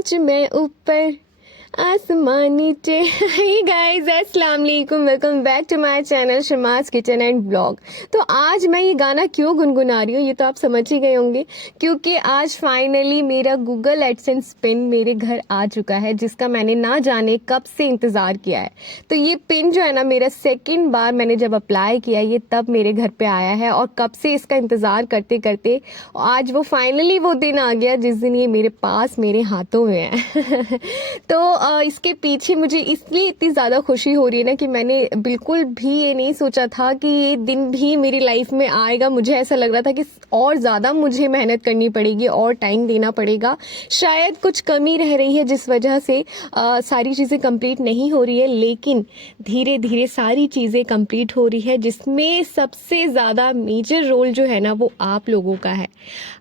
आज मैं ऊपर आसमान नीचे। हे गाइस, अस्सलाम वालेकुम, welcome back to my channel Shama's kitchen and blog. तो आज मैं ये गाना क्यों गुनगुना रही हूँ ये तो आप समझ ही गए होंगे, क्योंकि आज फाइनली मेरा गूगल एडसेंस पिन मेरे घर आ चुका है, जिसका मैंने ना जाने कब से इंतज़ार किया है। तो ये पिन जो है ना, मेरा सेकंड बार मैंने जब अप्लाई किया ये तब मेरे घर पे आया है, और कब से इसका इंतज़ार करते करते आज वो फाइनली वो दिन आ गया जिस दिन ये मेरे पास मेरे हाथों में है। तो इसके पीछे मुझे इसलिए इतनी ज़्यादा खुशी हो रही है ना कि मैंने बिल्कुल भी ये नहीं सोचा था कि ये दिन भी मेरी लाइफ में आएगा। मुझे ऐसा लग रहा था कि और ज़्यादा मुझे मेहनत करनी पड़ेगी और टाइम देना पड़ेगा, शायद कुछ कमी रह रही है जिस वजह से सारी चीज़ें कंप्लीट नहीं हो रही है, लेकिन धीरे धीरे सारी चीज़ें कंप्लीट हो रही है, जिसमें सबसे ज़्यादा मेजर रोल जो है ना वो आप लोगों का है।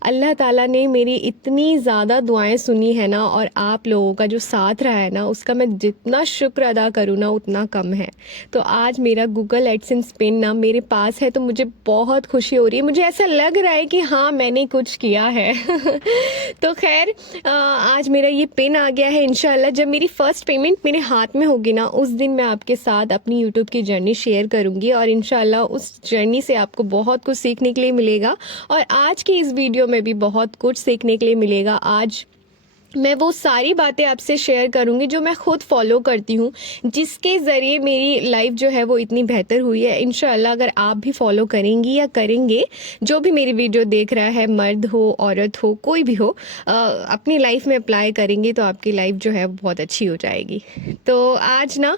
अल्लाह ताला ने मेरी इतनी ज़्यादा दुआएं सुनी है ना, और आप लोगों का जो साथ रहा है ना उसका मैं जितना शुक्र अदा करूँ ना उतना कम है। तो आज मेरा गूगल एडसेंस पिन ना मेरे पास है, तो मुझे बहुत खुशी हो रही है। मुझे ऐसा लग रहा है कि हाँ मैंने कुछ किया है। तो खैर आज मेरा ये पिन आ गया है। इंशाल्लाह जब मेरी फ़र्स्ट पेमेंट मेरे हाथ में होगी ना उस दिन मैं आपके साथ अपनी यूट्यूब की जर्नी शेयर करूँगी, और इंशाल्लाह उस जर्नी से आपको बहुत कुछ सीखने के लिए मिलेगा, और आज की इस वीडियो में भी बहुत कुछ सीखने के लिए मिलेगा। आज मैं वो सारी बातें आपसे शेयर करूंगी जो मैं खुद फॉलो करती हूँ, जिसके ज़रिए मेरी लाइफ जो है वो इतनी बेहतर हुई है। इंशाल्लाह अगर आप भी फॉलो करेंगी या करेंगे, जो भी मेरी वीडियो देख रहा है, मर्द हो औरत हो कोई भी हो, अपनी लाइफ में अप्लाई करेंगे तो आपकी लाइफ जो है बहुत अच्छी हो जाएगी। तो आज ना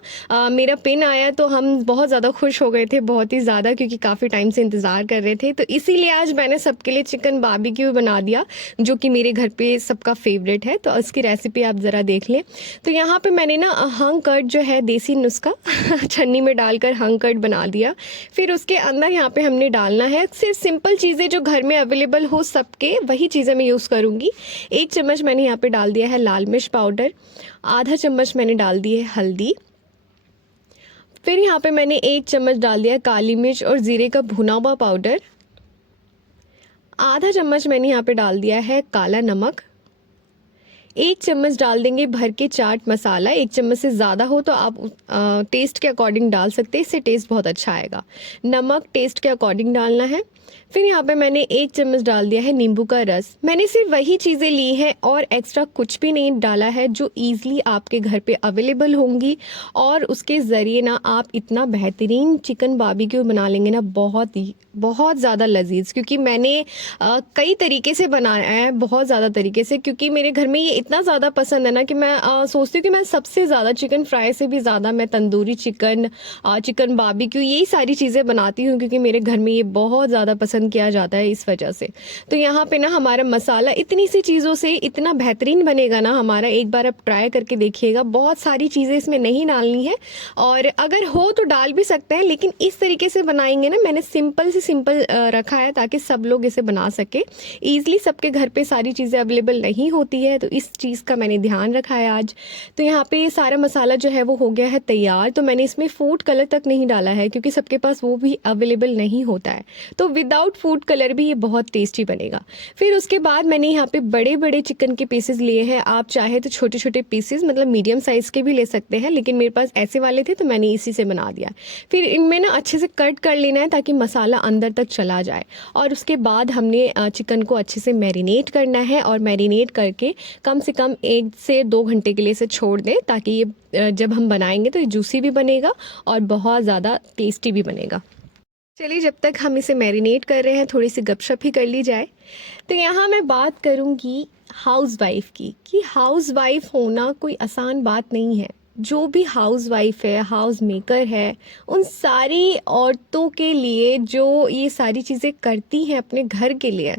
मेरा पिन आया तो हम बहुत ज़्यादा खुश हो गए थे, बहुत ही ज़्यादा, क्योंकि काफ़ी टाइम से इंतज़ार कर रहे थे। तो इसीलिए आज मैंने सबके लिए चिकन बारबेक्यू बना दिया, जो कि मेरे घर पे सबका फेवरेट है। तो उसकी रेसिपी आप ज़रा देख लें। तो यहाँ पे मैंने ना हंग कर्ड जो है देसी नुस्खा छन्नी में डालकर हंग कर्ड बना दिया। फिर उसके अंदर यहाँ पे हमने डालना है सिर्फ सिंपल चीज़ें जो घर में अवेलेबल हो सबके, वही चीज़ें मैं यूज़ करूँगी। 1 चम्मच मैंने यहाँ पे डाल दिया है लाल मिर्च पाउडर, आधा चम्मच मैंने डाल दी है हल्दी, फिर यहाँ पे मैंने 1 चम्मच डाल दिया काली मिर्च और ज़ीरे का भुना हुआ पाउडर, आधा चम्मच मैंने यहाँ पे डाल दिया है काला नमक, 1 चम्मच डाल देंगे भर के चाट मसाला। 1 चम्मच से ज़्यादा हो तो आप टेस्ट के अकॉर्डिंग डाल सकते हैं, इससे टेस्ट बहुत अच्छा आएगा। नमक टेस्ट के अकॉर्डिंग डालना है। फिर यहाँ पे मैंने 1 चम्मच डाल दिया है नींबू का रस। मैंने सिर्फ वही चीज़ें ली हैं और एक्स्ट्रा कुछ भी नहीं डाला है जो ईज़िली आपके घर पे अवेलेबल होंगी, और उसके ज़रिए ना आप इतना बेहतरीन चिकन बारबेक्यू बना लेंगे ना, बहुत ज़्यादा लजीज। क्योंकि मैंने कई तरीके से बनाया है, बहुत ज़्यादा तरीके से, क्योंकि मेरे घर में ये इतना ज़्यादा पसंद है ना कि मैं सोचती हूँ कि मैं सबसे ज़्यादा चिकन फ्राई से भी ज़्यादा मैं तंदूरी चिकन, चिकन बारबेक्यू, यही सारी चीज़ें बनाती हूँ, क्योंकि मेरे घर में ये बहुत ज़्यादा पसंद किया जाता है इस वजह से। तो यहाँ पे ना हमारा मसाला इतनी सी चीज़ों से इतना बेहतरीन बनेगा ना हमारा, एक बार आप ट्राई करके देखिएगा। बहुत सारी चीज़ें इसमें नहीं डालनी है, और अगर हो तो डाल भी सकते हैं, लेकिन इस तरीके से बनाएंगे ना, मैंने सिंपल से सिंपल रखा है ताकि सब लोग इसे बना सके ईजिली। सबके घर पे सारी चीज़ें अवेलेबल नहीं होती है, तो इस चीज़ का मैंने ध्यान रखा है आज। तो यहाँ पे सारा मसाला जो है वो हो गया है तैयार। तो मैंने इसमें फूड कलर तक नहीं डाला है, क्योंकि सबके पास वो भी अवेलेबल नहीं होता है, तो विदाउट फूड कलर भी ये बहुत टेस्टी बनेगा। फिर उसके बाद मैंने यहाँ पे बड़े बड़े चिकन के पीसेस लिए हैं। आप चाहे तो छोटे छोटे पीसेस, मतलब मीडियम साइज़ के भी ले सकते हैं, लेकिन मेरे पास ऐसे वाले थे तो मैंने इसी से बना दिया। फिर इनमें ना अच्छे से कट कर लेना है ताकि मसाला अंदर तक चला जाए, और उसके बाद हमने चिकन को अच्छे से मैरिनेट करना है, और मैरिनेट करके कम से कम 1 से 2 घंटे के लिए इसे छोड़ दें, ताकि ये जब हम बनाएंगे तो ये जूसी भी बनेगा और बहुत ज़्यादा टेस्टी भी बनेगा। चलिए, जब तक हम इसे मैरिनेट कर रहे हैं थोड़ी सी गपशप ही कर ली जाए। तो यहाँ मैं बात करूँगी हाउसवाइफ की, कि हाउसवाइफ होना कोई आसान बात नहीं है। जो भी हाउसवाइफ है, हाउस मेकर है, उन सारी औरतों के लिए जो ये सारी चीज़ें करती हैं अपने घर के लिए,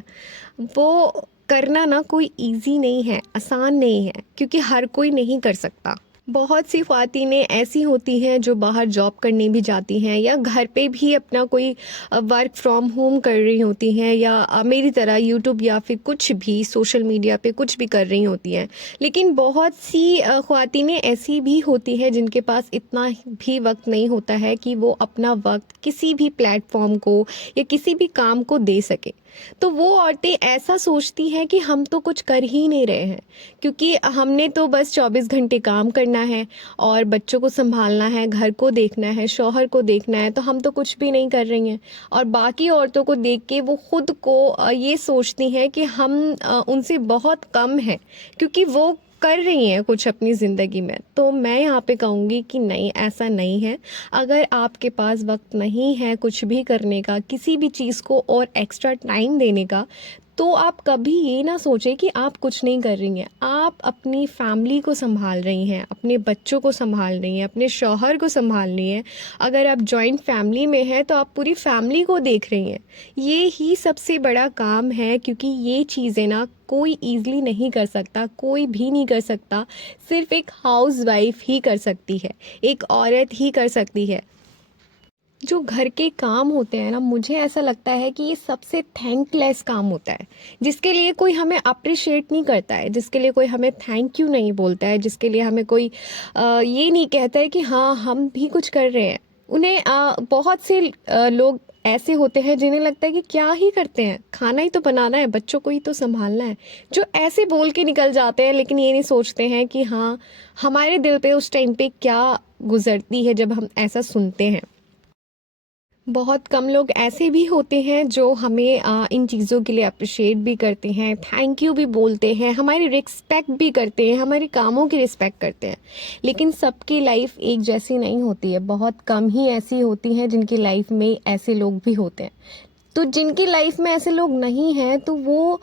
वो करना ना कोई इजी नहीं है, आसान नहीं है, क्योंकि हर कोई नहीं कर सकता। बहुत सी ख़वातीनें ऐसी होती हैं जो बाहर जॉब करने भी जाती हैं, या घर पे भी अपना कोई वर्क फ्रॉम होम कर रही होती हैं, या मेरी तरह यूट्यूब या फिर कुछ भी सोशल मीडिया पे कुछ भी कर रही होती हैं। लेकिन बहुत सी ख़वातीनें ऐसी भी होती हैं जिनके पास इतना भी वक्त नहीं होता है कि वो अपना वक्त किसी भी प्लेटफॉर्म को या किसी भी काम को दे सके। तो वो औरतें ऐसा सोचती हैं कि हम तो कुछ कर ही नहीं रहे हैं, क्योंकि हमने तो बस 24 घंटे काम करना है और बच्चों को संभालना है, घर को देखना है, शौहर को देखना है, तो हम तो कुछ भी नहीं कर रही हैं। और बाकी औरतों को देख के वो खुद को ये सोचती हैं कि हम उनसे बहुत कम हैं, क्योंकि वो कर रही हैं कुछ अपनी ज़िंदगी में। तो मैं यहाँ पे कहूँगी कि नहीं, ऐसा नहीं है। अगर आपके पास वक्त नहीं है कुछ भी करने का, किसी भी चीज़ को और एक्स्ट्रा टाइम देने का, तो आप कभी ये ना सोचें कि आप कुछ नहीं कर रही हैं। आप अपनी फैमिली को संभाल रही हैं, अपने बच्चों को संभाल रही हैं, अपने शौहर को संभाल रही हैं। अगर आप जॉइंट फैमिली में हैं तो आप पूरी फैमिली को देख रही हैं। ये ही सबसे बड़ा काम है, क्योंकि ये चीज़ें ना कोई ईज़िली नहीं कर सकता, कोई भी नहीं कर सकता। सिर्फ एक हाउसवाइफ ही कर सकती है, एक औरत ही कर सकती है। जो घर के काम होते हैं ना, मुझे ऐसा लगता है कि ये सबसे थैंकलेस काम होता है, जिसके लिए कोई हमें अप्रिशिएट नहीं करता है, जिसके लिए कोई हमें थैंक यू नहीं बोलता है, जिसके लिए हमें कोई ये नहीं कहता है कि हाँ हम भी कुछ कर रहे हैं। उन्हें बहुत से लोग ऐसे होते हैं जिन्हें लगता है कि क्या ही करते हैं, खाना ही तो बनाना है, बच्चों को ही तो संभालना है, जो ऐसे बोल के निकल जाते हैं, लेकिन ये नहीं सोचते हैं कि हाँ हमारे दिल पे उस टाइम पे क्या गुजरती है जब हम ऐसा सुनते हैं। बहुत कम लोग ऐसे भी होते हैं जो हमें इन चीज़ों के लिए अप्रिशिएट भी करते हैं, थैंक यू भी बोलते हैं, हमारी रिस्पेक्ट भी करते हैं, हमारे कामों की रिस्पेक्ट करते हैं। लेकिन सबकी लाइफ एक जैसी नहीं होती है, बहुत कम ही ऐसी होती हैं जिनकी लाइफ में ऐसे लोग भी होते हैं। तो जिनकी लाइफ में ऐसे लोग नहीं हैं, तो वो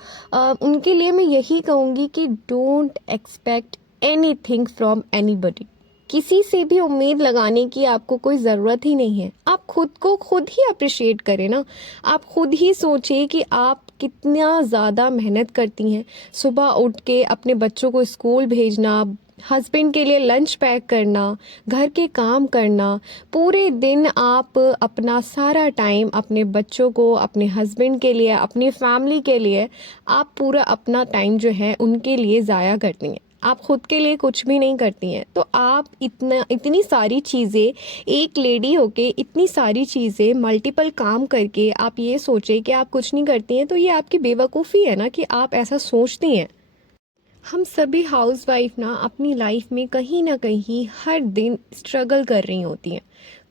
उनके लिए मैं यही कहूँगी कि don't expect anything from anybody. किसी से भी उम्मीद लगाने की आपको कोई ज़रूरत ही नहीं है। आप खुद को खुद ही अप्रिशिएट करें ना। आप खुद ही सोचें कि आप कितना ज़्यादा मेहनत करती हैं। सुबह उठ के अपने बच्चों को स्कूल भेजना, हस्बैंड के लिए लंच पैक करना, घर के काम करना, पूरे दिन आप अपना सारा टाइम अपने बच्चों को, अपने हस्बैंड के लिए, अपनी फैमिली के लिए, आप पूरा अपना टाइम जो है उनके लिए ज़ाया करती हैं। आप खुद के लिए कुछ भी नहीं करती हैं। तो आप इतनी सारी चीज़ें, एक लेडी होके इतनी सारी चीज़ें मल्टीपल काम करके आप ये सोचें कि आप कुछ नहीं करती हैं, तो ये आपकी बेवकूफ़ी है ना कि आप ऐसा सोचती हैं। हम सभी हाउसवाइफ ना अपनी लाइफ में कहीं ना कहीं हर दिन स्ट्रगल कर रही होती हैं।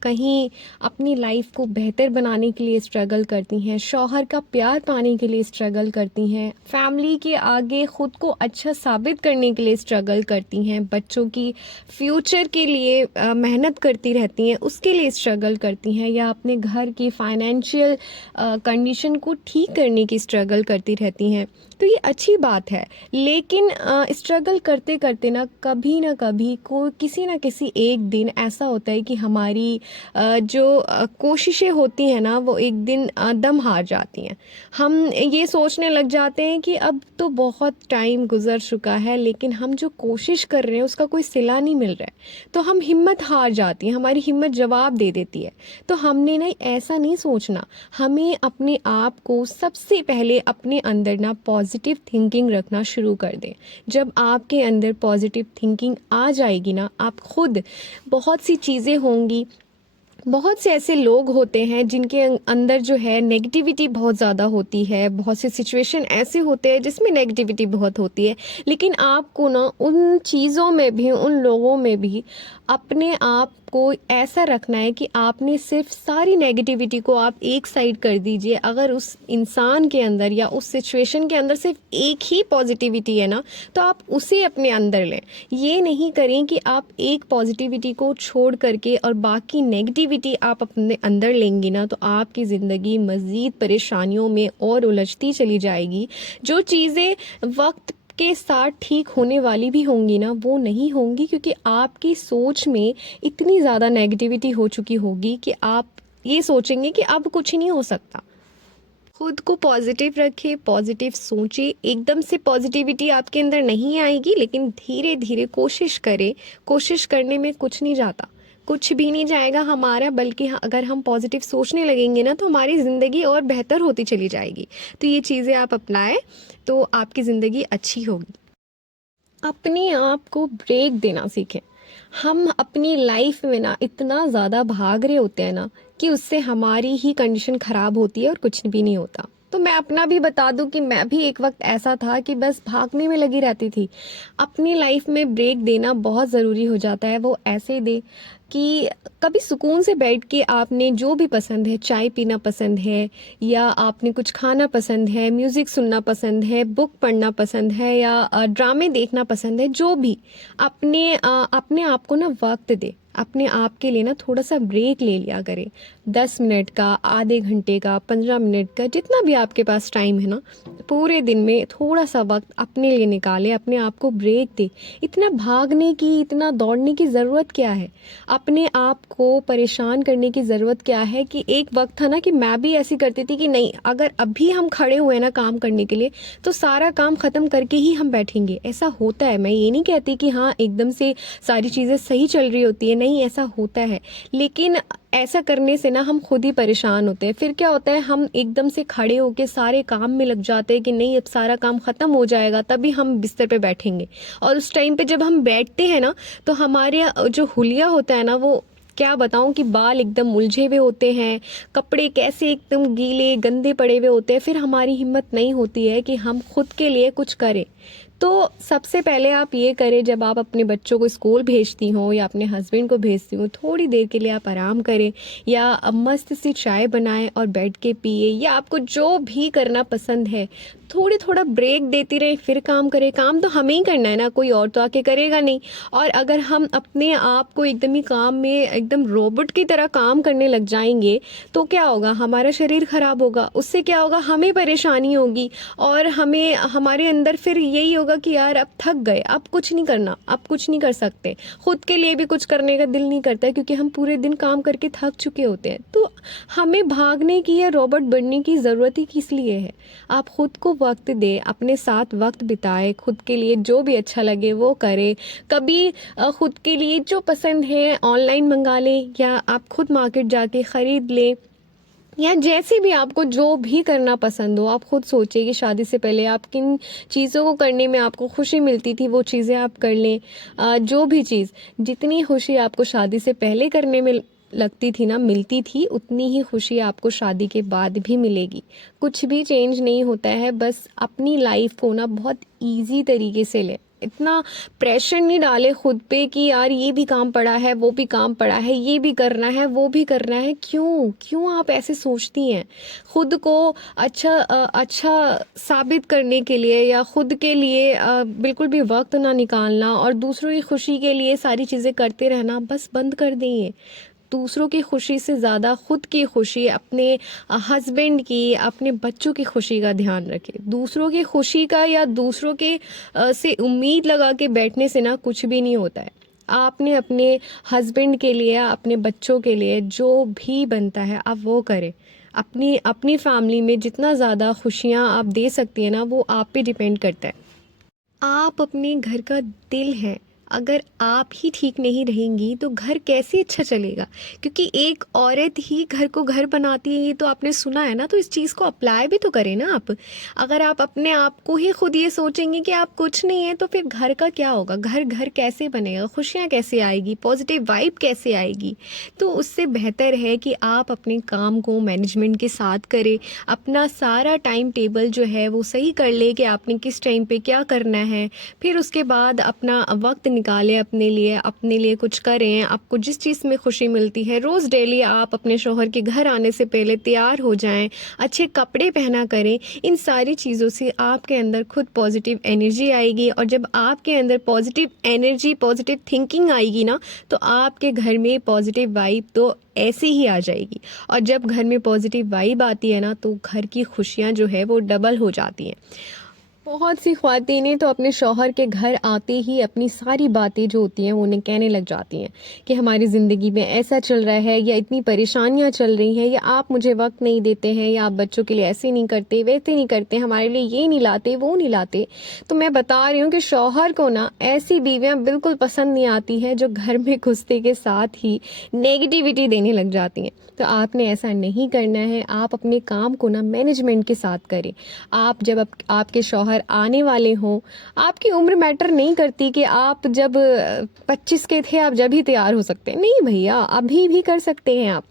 कहीं अपनी लाइफ को बेहतर बनाने के लिए स्ट्रगल करती हैं, शौहर का प्यार पाने के लिए स्ट्रगल करती हैं, फैमिली के आगे खुद को अच्छा साबित करने के लिए स्ट्रगल करती हैं, बच्चों की फ्यूचर के लिए मेहनत करती रहती हैं, उसके लिए स्ट्रगल करती हैं, या अपने घर की फाइनेंशियल कंडीशन को ठीक करने की स्ट्रगल करती रहती हैं। तो ये अच्छी बात है, लेकिन स्ट्रगल करते करते ना कभी किसी ना किसी एक दिन ऐसा होता है कि हमारी जो कोशिशें होती हैं ना, वो एक दिन दम हार जाती हैं। हम ये सोचने लग जाते हैं कि अब तो बहुत टाइम गुजर चुका है, लेकिन हम जो कोशिश कर रहे हैं उसका कोई सिला नहीं मिल रहा है, तो हम हिम्मत हार जाती हैं, हमारी हिम्मत जवाब दे देती है। तो हमने ना ऐसा नहीं सोचना, हमें अपने आप को सबसे पहले अपने अंदर ना पॉजिटिव थिंकिंग रखना शुरू कर दें। जब आपके अंदर पॉजिटिव थिंकिंग आ जाएगी ना, आप खुद, बहुत सी चीज़ें होंगी, बहुत से ऐसे लोग होते हैं जिनके अंदर जो है नेगेटिविटी बहुत ज़्यादा होती है, बहुत से सिचुएशन ऐसे होते हैं जिसमें नेगेटिविटी बहुत होती है, लेकिन आपको ना उन चीज़ों में भी, उन लोगों में भी अपने आप को ऐसा रखना है कि आपने सिर्फ सारी नेगेटिविटी को आप एक साइड कर दीजिए। अगर उस इंसान के अंदर या उस सिचुएशन के अंदर सिर्फ एक ही पॉजिटिविटी है ना, तो आप उसे अपने अंदर लें। ये नहीं करें कि आप एक पॉजिटिविटी को छोड़ करके और बाकी नेगेटिविटी आप अपने अंदर लेंगी ना, तो आपकी ज़िंदगी मज़ीद परेशानियों में और उलझती चली जाएगी। जो चीज़ें वक्त के साथ ठीक होने वाली भी होंगी ना, वो नहीं होंगी, क्योंकि आपकी सोच में इतनी ज़्यादा नेगेटिविटी हो चुकी होगी कि आप ये सोचेंगे कि अब कुछ नहीं हो सकता। खुद को पॉजिटिव रखें, पॉजिटिव सोचें। एकदम से पॉजिटिविटी आपके अंदर नहीं आएगी, लेकिन धीरे धीरे कोशिश करें। कोशिश करने में कुछ नहीं जाता, कुछ भी नहीं जाएगा हमारा, बल्कि अगर हम पॉजिटिव सोचने लगेंगे ना, तो हमारी ज़िंदगी और बेहतर होती चली जाएगी। तो ये चीज़ें आप अपनाएं तो आपकी ज़िंदगी अच्छी होगी। अपने आप को ब्रेक देना सीखें। हम अपनी लाइफ में ना इतना ज़्यादा भाग रहे होते हैं ना, कि उससे हमारी ही कंडीशन ख़राब होती है और कुछ भी नहीं होता। तो मैं अपना भी बता दूं कि मैं भी एक वक्त ऐसा था कि बस भागने में लगी रहती थी। अपनी लाइफ में ब्रेक देना बहुत ज़रूरी हो जाता है। वो ऐसे दे कि कभी सुकून से बैठ के आपने जो भी पसंद है, चाय पीना पसंद है या आपने कुछ खाना पसंद है, म्यूज़िक सुनना पसंद है, बुक पढ़ना पसंद है या ड्रामे देखना पसंद है, जो भी अपने आप को ना वक्त दे। अपने आप के लिए ना थोड़ा सा ब्रेक ले लिया करें। 10 मिनट का, आधे घंटे का, 15 मिनट का, जितना भी आपके पास टाइम है ना, पूरे दिन में थोड़ा सा वक्त अपने लिए निकालें, अपने आप को ब्रेक दे। इतना भागने की, इतना दौड़ने की ज़रूरत क्या है? अपने आप को परेशान करने की ज़रूरत क्या है? कि एक वक्त था ना कि मैं भी ऐसी करती थी कि नहीं, अगर अभी हम खड़े हुए ना काम करने के लिए, तो सारा काम ख़त्म करके ही हम बैठेंगे। ऐसा होता है, मैं ये नहीं कहती कि हाँ एकदम से सारी चीज़ें सही चल रही होती है, नहीं ऐसा होता है, लेकिन ऐसा करने से ना हम खुद ही परेशान होते हैं। फिर क्या होता है, हम एकदम से खड़े होके सारे काम में लग जाते हैं कि नहीं अब सारा काम ख़त्म हो जाएगा तभी हम बिस्तर पे बैठेंगे। और उस टाइम पे जब हम बैठते हैं ना, तो हमारे जो हुलिया होता है ना, वो क्या बताऊं कि बाल एकदम उलझे हुए होते हैं, कपड़े कैसे एकदम गीले गंदे पड़े हुए होते हैं। फिर हमारी हिम्मत नहीं होती है कि हम खुद के लिए कुछ करें। तो सबसे पहले आप ये करें, जब आप अपने बच्चों को स्कूल भेजती हो या अपने हस्बैंड को भेजती हो, थोड़ी देर के लिए आप आराम करें या मस्त सी चाय बनाएं और बैठ के पिए, या आपको जो भी करना पसंद है थोड़ा ब्रेक देती रहे, फिर काम करें। काम तो हमें ही करना है ना, कोई और तो आके करेगा नहीं। और अगर हम अपने आप को एकदम ही काम में एकदम रोबोट की तरह काम करने लग जाएंगे तो क्या होगा, हमारा शरीर खराब होगा, उससे क्या होगा, हमें परेशानी होगी और हमें हमारे अंदर फिर यही होगा कि यार अब थक गए, अब कुछ नहीं करना, अब कुछ नहीं कर सकते, खुद के लिए भी कुछ करने का दिल नहीं करता है क्योंकि हम पूरे दिन काम करके थक चुके होते हैं। तो हमें भागने की या रोबोट बनने की ज़रूरत ही किस लिए है? आप खुद को वक्त दें, अपने साथ वक्त बिताएं, खुद के लिए जो भी अच्छा लगे वो करें। कभी खुद के लिए जो पसंद है ऑनलाइन मंगा लें या आप खुद मार्केट जाके ख़रीद लें, या जैसे भी आपको जो भी करना पसंद हो। आप खुद सोचिए कि शादी से पहले आप किन चीज़ों को करने में आपको खुशी मिलती थी, वो चीज़ें आप कर लें। जो भी चीज़, जितनी खुशी आपको शादी से पहले करने में लगती थी ना, मिलती थी, उतनी ही खुशी आपको शादी के बाद भी मिलेगी। कुछ भी चेंज नहीं होता है, बस अपनी लाइफ को ना बहुत ईजी तरीके से लें। इतना प्रेशर नहीं डाले खुद पे कि यार ये भी काम पड़ा है, वो भी काम पड़ा है, ये भी करना है, वो भी करना है। क्यों क्यों आप ऐसे सोचती हैं? खुद को अच्छा साबित करने के लिए या खुद के लिए बिल्कुल भी वक्त ना निकालना और दूसरों की खुशी के लिए सारी चीज़ें करते रहना बस बंद कर दें। दूसरों की खुशी से ज़्यादा खुद की खुशी, अपने हस्बैंड की, अपने बच्चों की खुशी का ध्यान रखें। दूसरों की खुशी का या दूसरों के से उम्मीद लगा के बैठने से ना कुछ भी नहीं होता है। आपने अपने हस्बैंड के लिए, अपने बच्चों के लिए जो भी बनता है आप वो करें। अपनी अपनी फैमिली में जितना ज़्यादा खुशियाँ आप दे सकती हैं ना, वो आप पे डिपेंड करता है। आप अपने घर का दिल हैं। अगर आप ही ठीक नहीं रहेंगी तो घर कैसे अच्छा चलेगा? क्योंकि एक औरत ही घर को घर बनाती है, ये तो आपने सुना है ना, तो इस चीज़ को अप्लाई भी तो करें ना आप। अगर आप अपने आप को ही खुद ये सोचेंगे कि आप कुछ नहीं है, तो फिर घर का क्या होगा? घर घर कैसे बनेगा? खुशियाँ कैसे आएगी? पॉजिटिव वाइब कैसे आएगी? तो उससे बेहतर है कि आप अपने काम को मैनेजमेंट के साथ करें। अपना सारा टाइम टेबल जो है वो सही कर ले कि आपने किस टाइम पे क्या करना है। फिर उसके बाद अपना वक्त निकालें अपने लिए कुछ करें। आपको जिस चीज़ में खुशी मिलती है, रोज़ डेली आप अपने शौहर के घर आने से पहले तैयार हो जाएं, अच्छे कपड़े पहना करें। इन सारी चीज़ों से आपके अंदर खुद पॉजिटिव एनर्जी आएगी, और जब आपके अंदर पॉजिटिव एनर्जी, पॉजिटिव थिंकिंग आएगी ना, तो आपके घर में पॉजिटिव वाइब तो ऐसे ही आ जाएगी। और जब घर में पॉजिटिव वाइब आती है ना, तो घर की खुशियाँ जो है वो डबल हो जाती हैं। बहुत सी ख्वातीनें तो अपने शौहर के घर आते ही अपनी सारी बातें जो होती हैं वो उन्हें कहने लग जाती हैं कि हमारी ज़िंदगी में ऐसा चल रहा है, या इतनी परेशानियां चल रही हैं, या आप मुझे वक्त नहीं देते हैं, या आप बच्चों के लिए ऐसे नहीं करते, वैसे नहीं करते, हमारे लिए ये नहीं लाते, वो नहीं लाते। तो मैं बता रही हूँ कि शौहर को ना ऐसी बीवियाँ बिल्कुल पसंद नहीं आती हैं जो घर में घुसते के साथ ही नेगेटिविटी देने लग जाती हैं। तो आपने ऐसा नहीं करना है। आप अपने काम को ना मैनेजमेंट के साथ करें। आप जब आपके शौहर पर आने वाले हों, आपकी उम्र मैटर नहीं करती कि आप जब 25 के थे आप जब ही तैयार हो सकते हैं, नहीं भैया, अभी भी कर सकते हैं आप।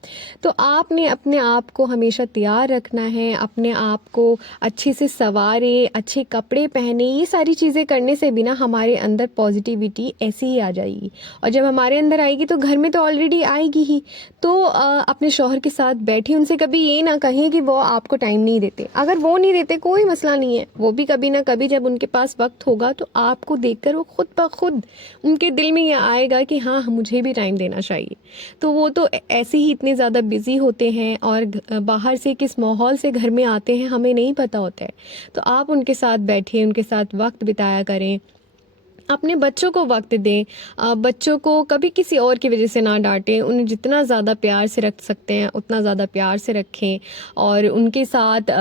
तो आपने अपने आप को हमेशा तैयार रखना है, अपने आप को अच्छे से संवारे, अच्छे कपड़े पहने, ये सारी चीज़ें करने से भी ना हमारे अंदर पॉजिटिविटी ऐसे ही आ जाएगी। और जब हमारे अंदर आएगी तो घर में तो ऑलरेडी आएगी ही। तो अपने शौहर के साथ बैठे, उनसे कभी ये ना कहें कि वो आपको टाइम नहीं देते। अगर वो नहीं देते कोई मसला नहीं है, वो भी कभी ना कभी जब उनके पास वक्त होगा तो आपको देखकर वो खुद ब खुद उनके दिल में ये आएगा कि हाँ मुझे भी टाइम देना चाहिए। तो वो तो ऐसे ही इतने ज़्यादा बिजी होते हैं और बाहर से किस माहौल से घर में आते हैं हमें नहीं पता होता है। तो आप उनके साथ बैठिए, उनके साथ वक्त बिताया करें, अपने बच्चों को वक्त दें। बच्चों को कभी किसी और की वजह से ना डांटें, उन्हें जितना ज़्यादा प्यार से रख सकते हैं उतना ज़्यादा प्यार से रखें और उनके साथ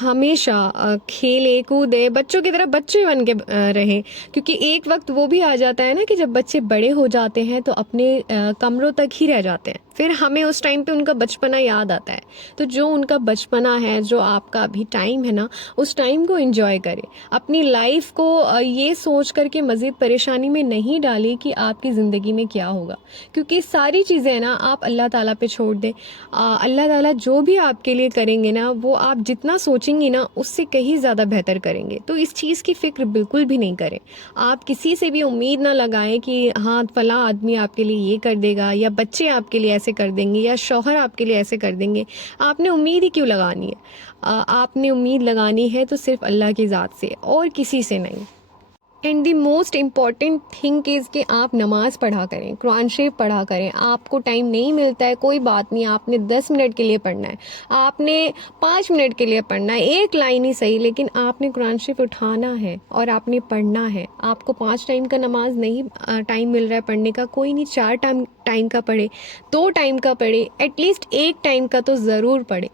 हमेशा खेलें कूदें, बच्चों की तरह बच्चे बन के रहें। क्योंकि एक वक्त वो भी आ जाता है ना कि जब बच्चे बड़े हो जाते हैं तो अपने कमरों तक ही रह जाते हैं, फिर हमें उस टाइम पे उनका बचपना याद आता है। तो जो उनका बचपना है, जो आपका अभी टाइम है ना, उस टाइम को एंजॉय करें। अपनी लाइफ को ये सोच करके मज़ीद परेशानी में नहीं डालें कि आपकी ज़िंदगी में क्या होगा, क्योंकि सारी चीज़ें ना आप अल्लाह ताला पे छोड़ दें। अल्लाह ताला जो भी आपके लिए करेंगे ना, वो आप जितना सोचेंगे ना उससे कहीं ज़्यादा बेहतर करेंगे। तो इस चीज़ की फ़िक्र बिल्कुल भी नहीं करें। आप किसी से भी उम्मीद ना लगाएं कि हाँ फ़लाँ आदमी आपके लिए ये कर देगा या बच्चे आपके लिए ऐसे कर देंगे या शौहर आपके लिए ऐसे कर देंगे। आपने उम्मीद ही क्यों लगानी है? आपने उम्मीद लगानी है तो सिर्फ अल्लाह की ज़ात से और किसी से नहीं। And the most important thing is कि आप नमाज़ पढ़ा करें, कुरान शरीफ पढ़ा करें। आपको टाइम नहीं मिलता है, कोई बात नहीं, आपने 10 मिनट के लिए पढ़ना है, आपने 5 मिनट के लिए पढ़ना है, एक लाइन ही सही, लेकिन आपने कुरान शरीफ उठाना है और आपने पढ़ना है। आपको 5 टाइम का नमाज नहीं टाइम मिल रहा है पढ़ने का, कोई नहीं, 4 टाइम का पढ़े, 2 टाइम का पढ़े, एटलीस्ट 1 टाइम का तो ज़रूर पढ़े।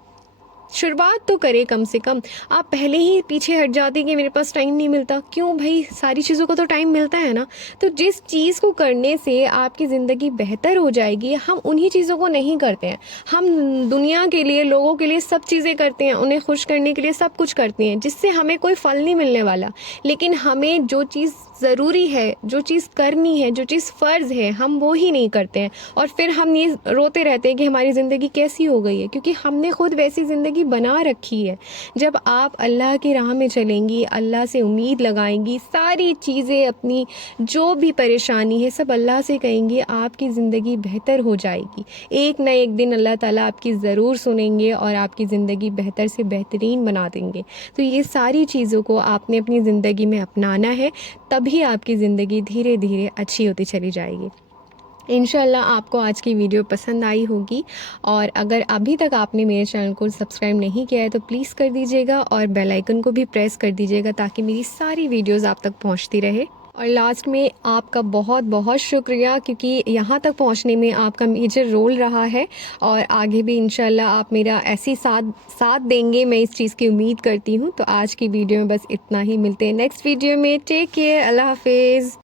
शुरुआत तो करे कम से कम। आप पहले ही पीछे हट जाते कि मेरे पास टाइम नहीं मिलता, क्यों भाई, सारी चीज़ों को तो टाइम मिलता है ना। तो जिस चीज़ को करने से आपकी ज़िंदगी बेहतर हो जाएगी, हम उन्हीं चीज़ों को नहीं करते हैं। हम दुनिया के लिए, लोगों के लिए सब चीज़ें करते हैं, उन्हें खुश करने के लिए सब कुछ करते हैं, जिससे हमें कोई फल नहीं मिलने वाला। लेकिन हमें जो चीज़ ज़रूरी है, जो चीज़ करनी है, जो चीज़ फ़र्ज़ है, हम वो ही नहीं करते हैं। और फिर हम ये रोते रहते हैं कि हमारी ज़िंदगी कैसी हो गई है, क्योंकि हमने खुद वैसी ज़िंदगी बना रखी है। जब आप अल्लाह की राह में चलेंगी, अल्लाह से उम्मीद लगाएंगी, सारी चीज़ें अपनी जो भी परेशानी है सब अल्लाह से कहेंगी, आपकी ज़िंदगी बेहतर हो जाएगी। एक ना एक दिन अल्लाह ताला आपकी ज़रूर सुनेंगे और आपकी ज़िंदगी बेहतर से बेहतरीन बना देंगे। तो ये सारी चीज़ों को आपने अपनी ज़िंदगी में अपनाना है, तभी आपकी ज़िंदगी धीरे धीरे अच्छी होती चली जाएगी। इंशाल्लाह आपको आज की वीडियो पसंद आई होगी, और अगर अभी तक आपने मेरे चैनल को सब्सक्राइब नहीं किया है तो प्लीज़ कर दीजिएगा और बेल आइकन को भी प्रेस कर दीजिएगा ताकि मेरी सारी वीडियोस आप तक पहुंचती रहे। और लास्ट में आपका बहुत बहुत शुक्रिया, क्योंकि यहाँ तक पहुँचने में आपका मेजर रोल रहा है, और आगे भी इंशाल्लाह आप मेरा ऐसे साथ देंगे, मैं इस चीज़ की उम्मीद करती हूँ। तो आज की वीडियो में बस इतना ही, मिलते हैं नेक्स्ट वीडियो में। टेक केयर, अल्लाह हाफिज़।